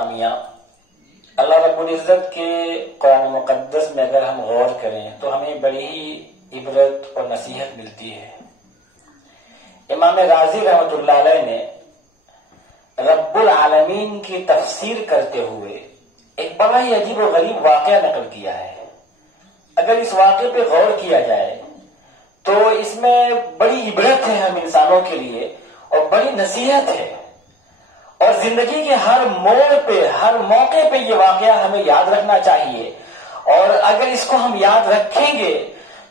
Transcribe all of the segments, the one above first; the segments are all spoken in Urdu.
اسلامیہ، اللہ رب العزت کے قرآن مقدس میں اگر ہم غور کریں تو ہمیں بڑی ہی عبرت اور نصیحت ملتی ہے۔ امام راضی رحمۃ اللہ علیہ نے رب العالمین کی تفسیر کرتے ہوئے ایک بڑا ہی عجیب و غریب واقعہ نقل کیا ہے۔ اگر اس واقعے پہ غور کیا جائے تو اس میں بڑی عبرت ہے ہم انسانوں کے لیے اور بڑی نصیحت ہے، اور زندگی کے ہر موڑ پہ ہر موقع پہ یہ واقعہ ہمیں یاد رکھنا چاہیے، اور اگر اس کو ہم یاد رکھیں گے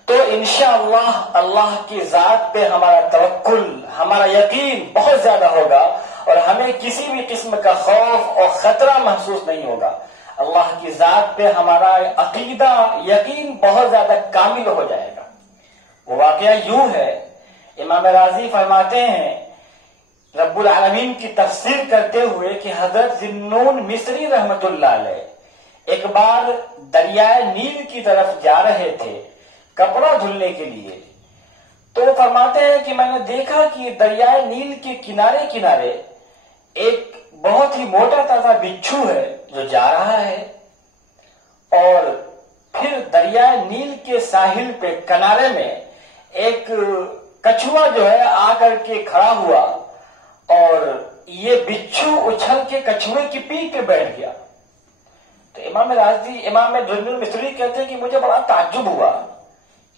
تو انشاءاللہ اللہ کی ذات پہ ہمارا توکل، ہمارا یقین بہت زیادہ ہوگا اور ہمیں کسی بھی قسم کا خوف اور خطرہ محسوس نہیں ہوگا۔ اللہ کی ذات پہ ہمارا عقیدہ یقین بہت زیادہ کامل ہو جائے گا۔ وہ واقعہ یوں ہے، امام راضی فرماتے ہیں رب العالمین کی تفسیر کرتے ہوئے کہ حضرت ذی-النون مصری رحمت اللہ علیہ ایک بار دریائے نیل کی طرف جا رہے تھے کپڑا دھلنے کے لیے، تو وہ فرماتے ہیں کہ میں نے دیکھا کہ دریائے نیل کے کنارے کنارے ایک بہت ہی موٹا تازہ بچھو ہے جو جا رہا ہے، اور پھر دریائے نیل کے ساحل پہ کنارے میں ایک کچھوا جو ہے آ کر کے کھڑا ہوا، اور یہ بچھو اچھل کے کچھوے کی پیٹھ پہ بیٹھ گیا۔ تو امام ذی-النون مصری کہتے ہیں کہ مجھے بڑا تعجب ہوا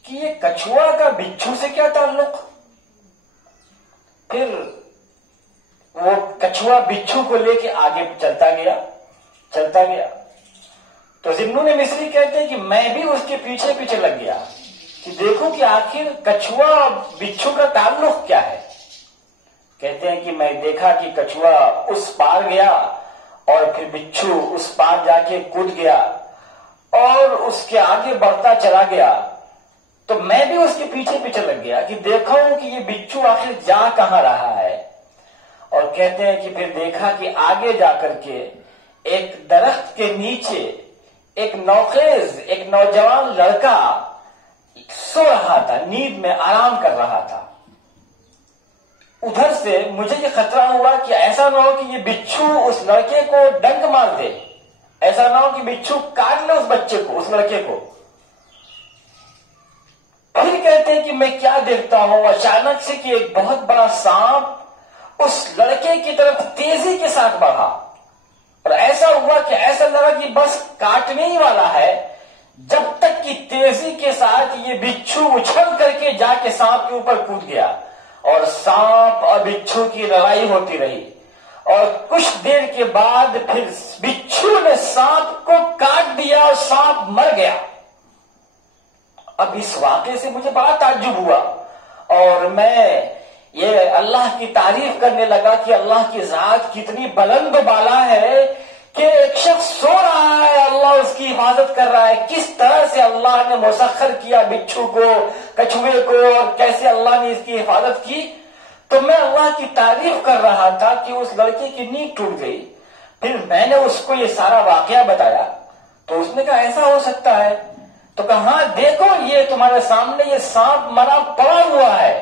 کہ یہ کچھوا کا بچھو سے کیا تعلق؟ پھر وہ کچھوا بچھو کو لے کے آگے چلتا گیا۔ تو ذی-النون مصری کہتے ہیں کہ میں بھی اس کے پیچھے پیچھے لگ گیا کہ دیکھوں کہ آخر کچھوا بچھو کا تعلق کیا ہے۔ کہتے ہیں کہ میں دیکھا کہ کچھوا اس پار گیا اور پھر بچھو اس پار جا کے کود گیا اور اس کے آگے بڑھتا چلا گیا، تو میں بھی اس کے پیچھے پیچھے لگ گیا کہ دیکھا ہوں کہ یہ بچھو آخر جا کہاں رہا ہے۔ اور کہتے ہیں کہ پھر دیکھا کہ آگے جا کر کے ایک درخت کے نیچے ایک نوخیز ایک نوجوان لڑکا سو رہا تھا، نیند میں آرام کر رہا تھا۔ ادھر سے مجھے یہ خطرہ ہوا کہ ایسا نہ ہو کہ یہ بچھو اس لڑکے کو ڈنک مار دے، ایسا نہ ہو کہ بچھو کاٹ لے اس بچے کو، اس لڑکے کو۔ پھر کہتے ہیں کہ میں کیا دیکھتا ہوں اچانک سے کہ ایک بہت بڑا سانپ اس لڑکے کی طرف تیزی کے ساتھ بڑھا، اور ایسا ہوا کہ ایسا لگا کہ بس کاٹنے ہی والا ہے، جب تک کہ تیزی کے ساتھ یہ بچھو اچھل کر کے جا کے سانپ کے اوپر کود گیا، اور سانپ اور بچھو کی لڑائی ہوتی رہی، اور کچھ دیر کے بعد پھر بچھو نے سانپ کو کاٹ دیا اور سانپ مر گیا۔ اب اس واقعے سے مجھے بڑا تعجب ہوا، اور میں یہ اللہ کی تعریف کرنے لگا کہ اللہ کی ذات کتنی بلند و بالا ہے کہ ایک شخص سو رہا ہے، اللہ اس کی حفاظت کر رہا ہے، کس طرح سے اللہ نے مسخر کیا بچھو کو، کچھوے کو، اور کیسے اللہ نے اس کی حفاظت کی۔ تو میں اللہ کی تعریف کر رہا تھا کہ اس لڑکے کی نیند ٹوٹ گئی۔ پھر میں نے اس کو یہ سارا واقعہ بتایا تو اس نے کہا ایسا ہو سکتا ہے؟ تو کہا ہاں دیکھو یہ تمہارے سامنے یہ سانپ مرا پڑا ہوا ہے۔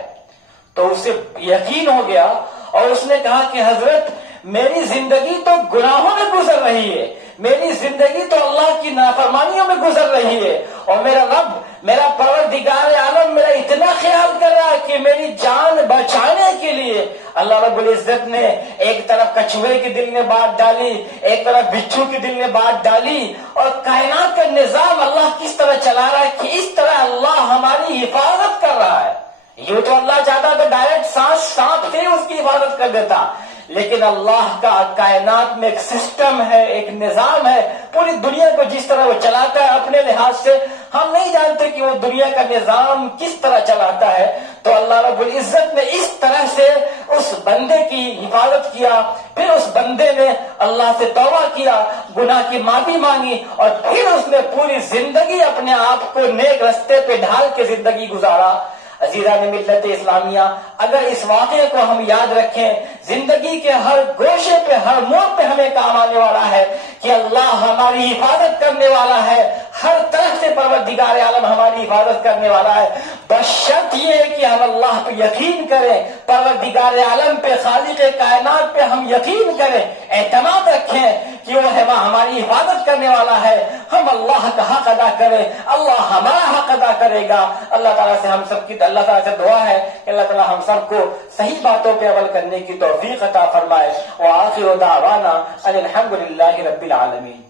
تو اسے یقین ہو گیا اور اس نے کہا کہ حضرت میری زندگی تو گناہوں میں گزر رہی ہے، میری زندگی تو اللہ کی نافرمانیوں میں گزر رہی ہے، اور میرا رب میرا پروردگار عالم میرا اتنا خیال کر رہا ہے کہ میری جان بچانے کے لیے اللہ رب العزت نے ایک طرف کچھوے کے دل میں بات ڈالی، ایک طرف بچھو کے دل میں بات ڈالی، اور کائنات کا نظام اللہ کس طرح چلا رہا ہے کہ اس طرح اللہ ہماری حفاظت کر رہا ہے۔ یہ تو اللہ چاہتا تو ڈائریکٹ سانپ سے اس کی حفاظت کر دیتا، لیکن اللہ کا کائنات میں ایک سسٹم ہے، ایک نظام ہے، پوری دنیا کو جس طرح وہ چلاتا ہے اپنے لحاظ سے ہم نہیں جانتے کہ وہ دنیا کا نظام کس طرح چلاتا ہے۔ تو اللہ رب العزت نے اس طرح سے اس بندے کی حفاظت کیا، پھر اس بندے نے اللہ سے توبہ کیا، گناہ کی معافی مانگی، اور پھر اس نے پوری زندگی اپنے آپ کو نیک رستے پہ ڈھال کے زندگی گزارا۔ عزیزان ملت اسلامیہ، اگر اس واقعے کو ہم یاد رکھیں زندگی کے ہر گوشے پہ ہر موڑ پہ ہمیں کام آنے والا ہے کہ اللہ ہماری حفاظت کرنے والا ہے، ہر طرف سے پروردگار عالم ہماری حفاظت کرنے والا ہے، بشرط یہ ہے کہ ہم اللہ پہ یقین کریں، پروردگار عالم پہ، خالق کائنات پہ ہم یقین کریں، اعتماد رکھیں کہ وہ ہماری حفاظت کرنے والا ہے، ہم اللہ کا حق ادا کریں، اللہ ہمارا حق ادا کرے گا۔ اللہ تعالیٰ سے ہم سب کی اللہ تعالیٰ سے دعا ہے کہ اللہ تعالیٰ ہم سب کو صحیح باتوں پہ عمل کرنے کی توفیق عطا فرمائے۔ وآخر دعوانا ان الحمد للہ رب العالمین۔